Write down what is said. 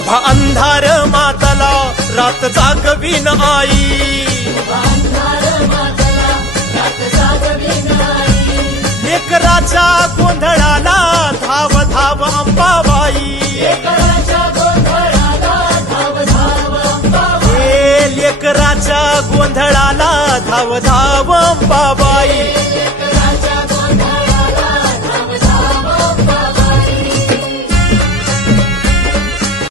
उभा अंधार मातला रात जागवीन आई, लेकराच्या गोंधळाला धाव धाव अंबाबाई, लेकराच्या गोंधळाला धाव धाव अंबाबाई।